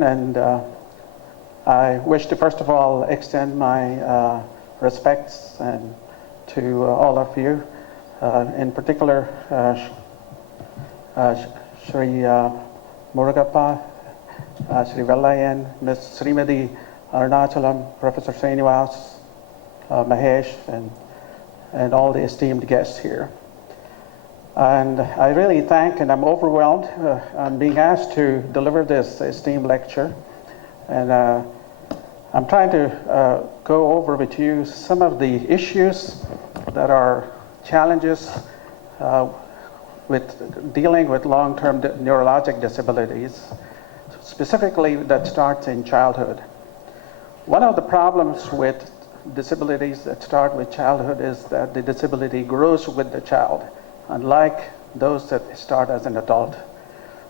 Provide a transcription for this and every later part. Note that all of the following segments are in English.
And I wish to first of all extend my respects and to all of you, in particular Shri Murugappa, Shri Vellayan, Ms. Srimati Arunachalam, Professor Srinivas, Mahesh, and all the esteemed guests here. And I really thank, and I'm overwhelmed. I'm being asked to deliver this esteemed lecture. And I'm trying to go over with you some of the issues that are challenges with dealing with long-term neurologic disabilities, specifically that starts in childhood. One of the problems with disabilities that start with childhood is that the disability grows with the child, unlike those that start as an adult.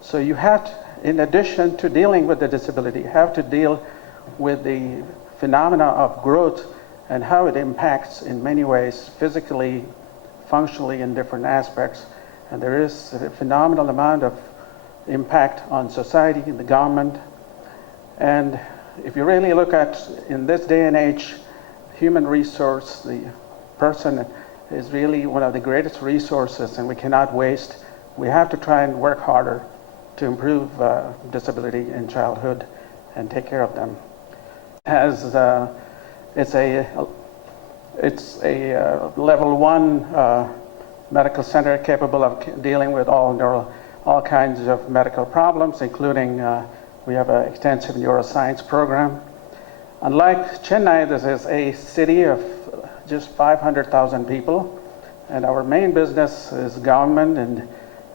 So you have to, in addition to dealing with the disability, you have to deal with the phenomena of growth and how it impacts in many ways, physically, functionally in different aspects. And there is a phenomenal amount of impact on society, the government. And if you really look at, in this day and age, human resource, the person is really one of the greatest resources, and we cannot waste. We have to try and work harder to improve disability in childhood and take care of them. It's a level 1 medical center capable of dealing with all kinds of medical problems, including we have an extensive neuroscience program. Unlike Chennai, this is a city of just 500,000 people, and our main business is government, and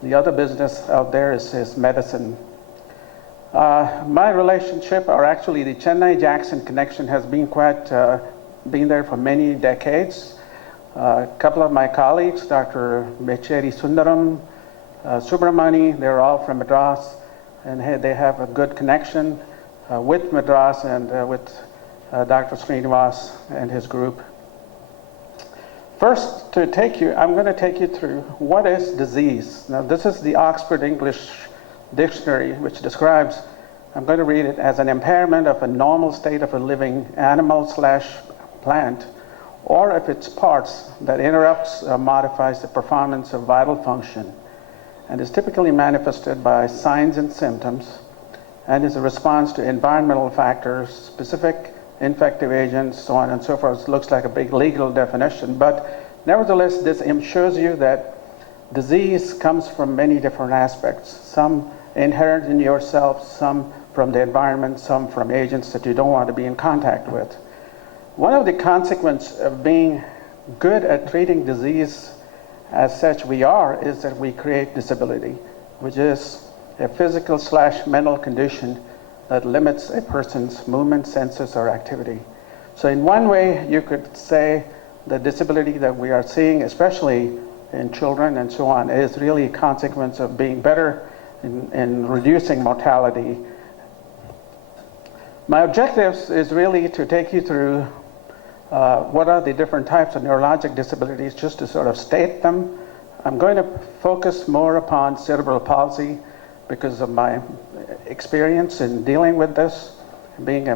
the other business out there is medicine. My relationship, or actually the Chennai-Jackson connection, has been been there for many decades. A couple of my colleagues, Dr. Mecheri Sundaram, Subramani, they're all from Madras, and they have a good connection with Madras and with Dr. Srinivas and his group. First, I'm going to take you through what is disease. Now, this is the Oxford English Dictionary, which describes, I'm going to read it, as an impairment of a normal state of a living animal/plant, or of its parts that interrupts or modifies the performance of vital function, and is typically manifested by signs and symptoms, and is a response to environmental factors, specific infective agents, so on and so forth. It looks like a big legal definition, but nevertheless, this shows you that disease comes from many different aspects, some inherent in yourself, some from the environment, some from agents that you don't want to be in contact with. One of the consequences of being good at treating disease as such is that we create disability, which is a physical/mental condition that limits a person's movement, senses, or activity. So in one way, you could say the disability that we are seeing, especially in children and so on, is really a consequence of being better in reducing mortality. My objectives is really to take you through what are the different types of neurologic disabilities, just to sort of state them. I'm going to focus more upon cerebral palsy because of my experience in dealing with this, being a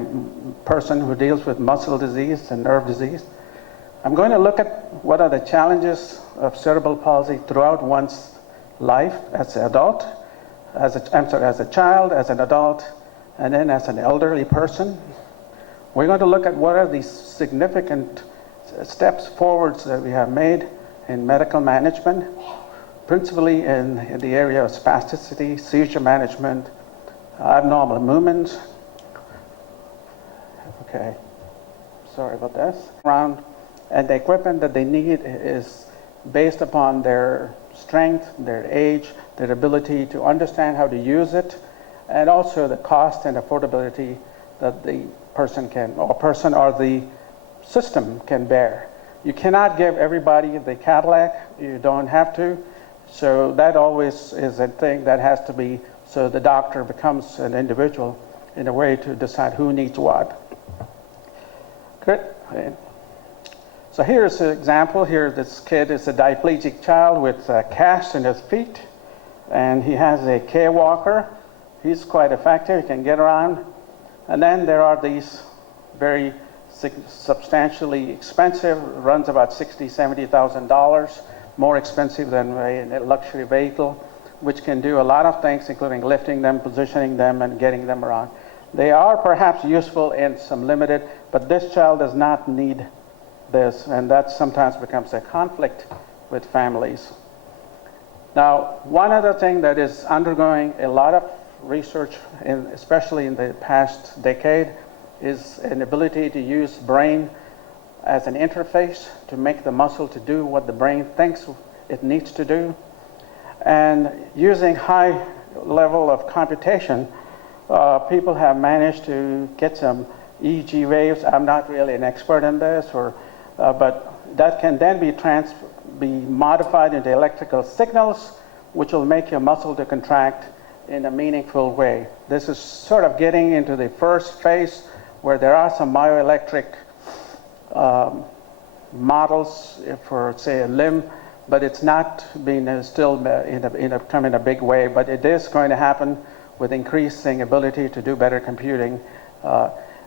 person who deals with muscle disease and nerve disease. I'm going to look at what are the challenges of cerebral palsy throughout one's life as an adult, as a child, as an adult, and then as an elderly person. We're going to look at what are the significant steps forwards that we have made in medical management, principally in the area of spasticity, seizure management, abnormal movements. Okay, sorry about this. And the equipment that they need is based upon their strength, their age, their ability to understand how to use it, and also the cost and affordability that the person or the system can bear. You cannot give everybody the Cadillac. You don't have to. So that always is a thing that has to be, so the doctor becomes an individual in a way to decide who needs what. Good. So here's an example. Here, this kid is a diplegic child with a cast in his feet, and he has a K walker, He's quite effective, he can get around. And then there are these very substantially expensive, runs about $60,000, $70,000, more expensive than a luxury vehicle, which can do a lot of things, including lifting them, positioning them, and getting them around. They are perhaps useful in some limited, but this child does not need this, and that sometimes becomes a conflict with families. Now, one other thing that is undergoing a lot of research, especially in the past decade, is an ability to use brain as an interface to make the muscle to do what the brain thinks it needs to do. And using high level of computation, people have managed to get some EEG waves. I'm not really an expert in this, but that can then be modified into electrical signals, which will make your muscle to contract in a meaningful way. This is sort of getting into the first phase where there are some myoelectric models for, say, a limb, but it's not been still come in a big way, but it is going to happen with increasing ability to do better computing.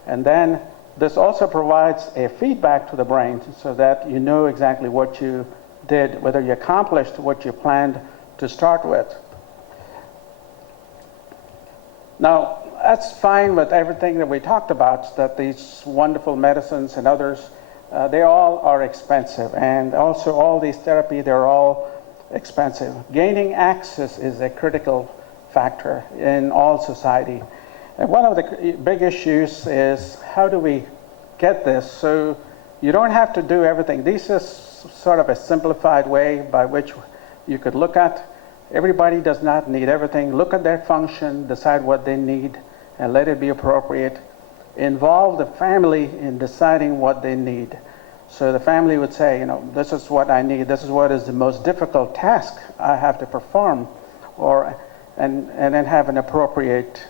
And then this also provides a feedback to the brain so that you know exactly what you did, whether you accomplished what you planned to start with. Now, that's fine with everything that we talked about, that these wonderful medicines and others, they all are expensive. And also all these therapy, they're all expensive. Gaining access is a critical factor in all society. And one of the big issues is how do we get this so you don't have to do everything. This is sort of a simplified way by which you could look at everybody does not need everything. Look at their function, decide what they need, and let it be appropriate. Involve the family in deciding what they need. So the family would say, you know, this is what I need. This is what is the most difficult task I have to perform, and then have an appropriate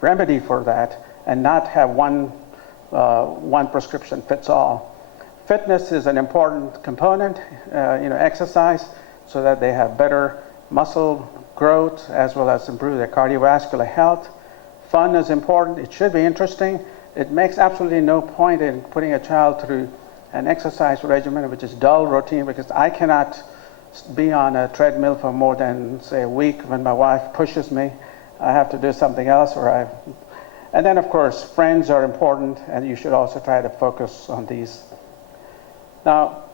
remedy for that, and not have one prescription fits all. Fitness is an important component, exercise, so that they have better muscle growth as well as improve their cardiovascular health. Fun is important. It should be interesting. It makes absolutely no point in putting a child through an exercise regimen which is dull routine, because I cannot be on a treadmill for more than, say, a week. When my wife pushes me, I have to do something else, and then of course friends are important, and you should also try to focus on these. Now,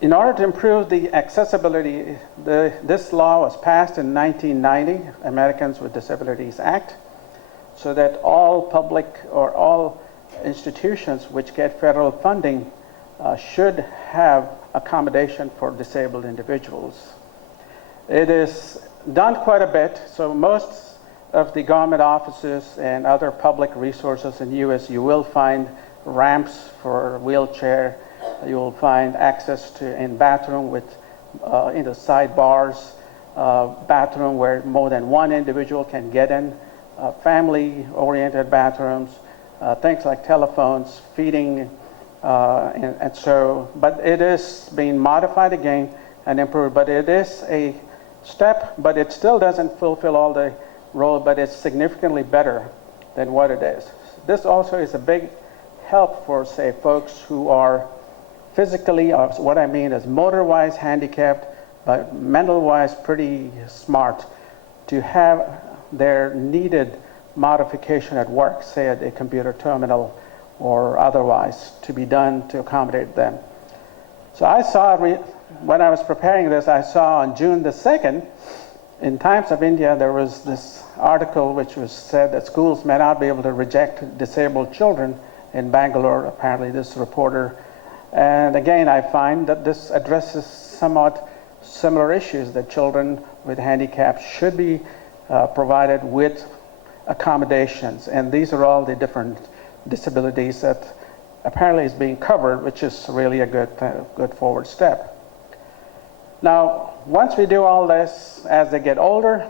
in order to improve the accessibility, this law was passed in 1990, Americans with Disabilities Act, so that all public or all institutions which get federal funding should have accommodation for disabled individuals. It is done quite a bit, so most of the government offices and other public resources in the U.S., you will find ramps for wheelchair. You will find access to in bathroom with sidebars, bathroom where more than one individual can get in, family-oriented bathrooms, things like telephones, feeding, and so. But it is being modified again and improved. But it is a step, but it still doesn't fulfill all the role. But it's significantly better than what it is. This also is a big help for, say, folks who are physically, or what I mean is motor-wise handicapped, but mental-wise pretty smart, to have their needed modification at work, say at a computer terminal or otherwise, to be done to accommodate them. So I saw, when I was preparing this, I saw on June the 2nd, in Times of India, there was this article which was said that schools may not be able to reject disabled children in Bangalore, apparently this reporter. And again, I find that this addresses somewhat similar issues, that children with handicaps should be provided with accommodations. And these are all the different disabilities that apparently is being covered, which is really a good forward step. Now, once we do all this, as they get older,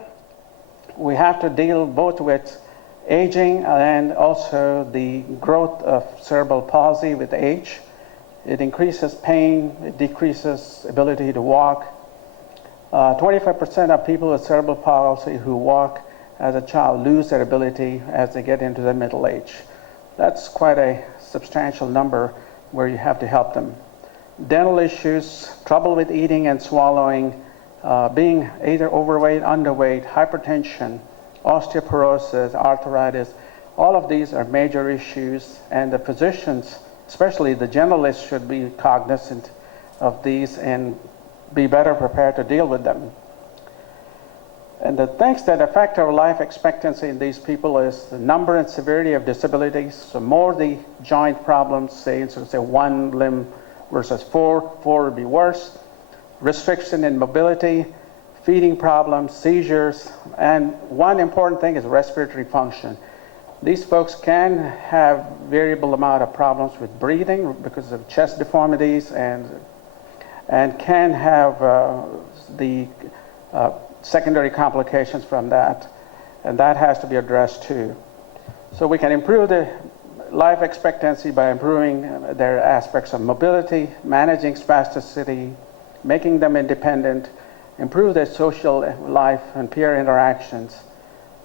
we have to deal both with aging and also the growth of cerebral palsy with age. It increases pain, it decreases ability to walk. 25% of people with cerebral palsy who walk as a child lose their ability as they get into their middle age. That's quite a substantial number where you have to help them. Dental issues, trouble with eating and swallowing, being either overweight, underweight, hypertension, osteoporosis, arthritis, all of these are major issues, and the physicians, especially the generalists, should be cognizant of these and be better prepared to deal with them. And the things that affect our life expectancy in these people is the number and severity of disabilities. So more the joint problems, say 1 limb versus 4 would be worse. Restriction in mobility, feeding problems, seizures, and one important thing is respiratory function. These folks can have variable amount of problems with breathing because of chest deformities, and can have the secondary complications from that, and that has to be addressed too. So we can improve the life expectancy by improving their aspects of mobility, managing spasticity, making them independent, improve their social life and peer interactions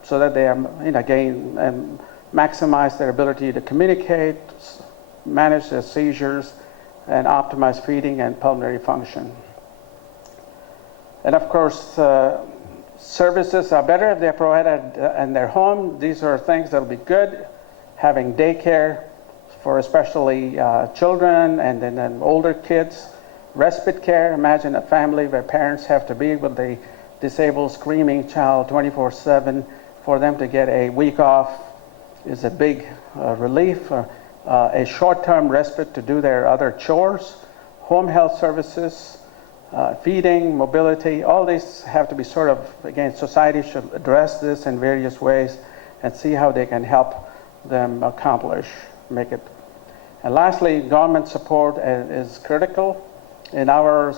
so that they are, gain and maximize their ability to communicate, manage their seizures, and optimize feeding and pulmonary function. And of course, services are better if they're provided in their home. These are things that will be good. Having daycare for especially children and then older kids. Respite care, imagine a family where parents have to be with the disabled, screaming child 24/7. For them to get a week off is a big relief. A short-term respite to do their other chores. Home health services, feeding, mobility, all these have to be sort of, again, society should address this in various ways and see how they can help them make it. And lastly, government support is critical. In our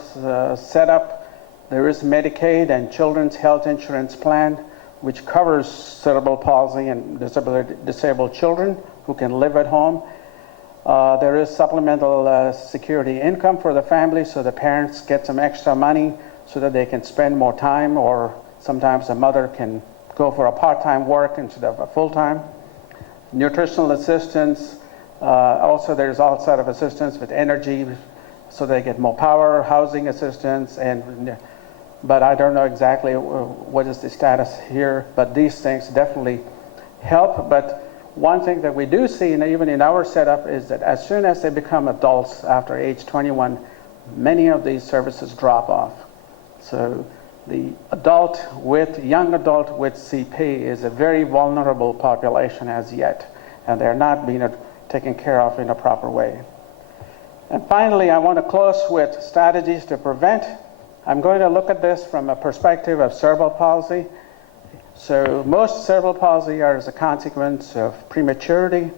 setup, there is Medicaid and Children's Health Insurance Plan, which covers cerebral palsy and disabled children who can live at home. There is supplemental security income for the family, so the parents get some extra money so that they can spend more time, or sometimes a mother can go for a part-time work instead of a full-time. Nutritional assistance, also there's all sort of assistance with energy so they get more power, housing assistance, but I don't know exactly what is the status here, but these things definitely help. But one thing that we do see, and even in our setup, is that as soon as they become adults after age 21, many of these services drop off. So the young adult with CP is a very vulnerable population as yet, and they're not being taken care of in a proper way. And finally, I want to close with strategies to prevent. I'm going to look at this from a perspective of cerebral palsy. So most cerebral palsy are as a consequence of prematurity.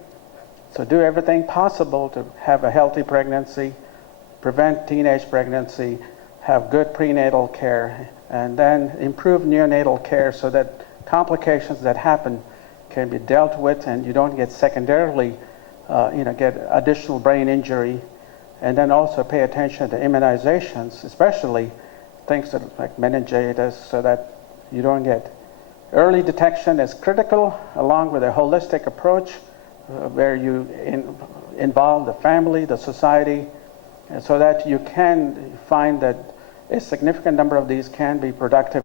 So do everything possible to have a healthy pregnancy, prevent teenage pregnancy, have good prenatal care, and then improve neonatal care so that complications that happen can be dealt with and you don't get secondarily get additional brain injury. And then also pay attention to immunizations, especially things like meningitis, so that you don't get. Early detection is critical, along with a holistic approach where you involve the family, the society, so that you can find that a significant number of these can be productive.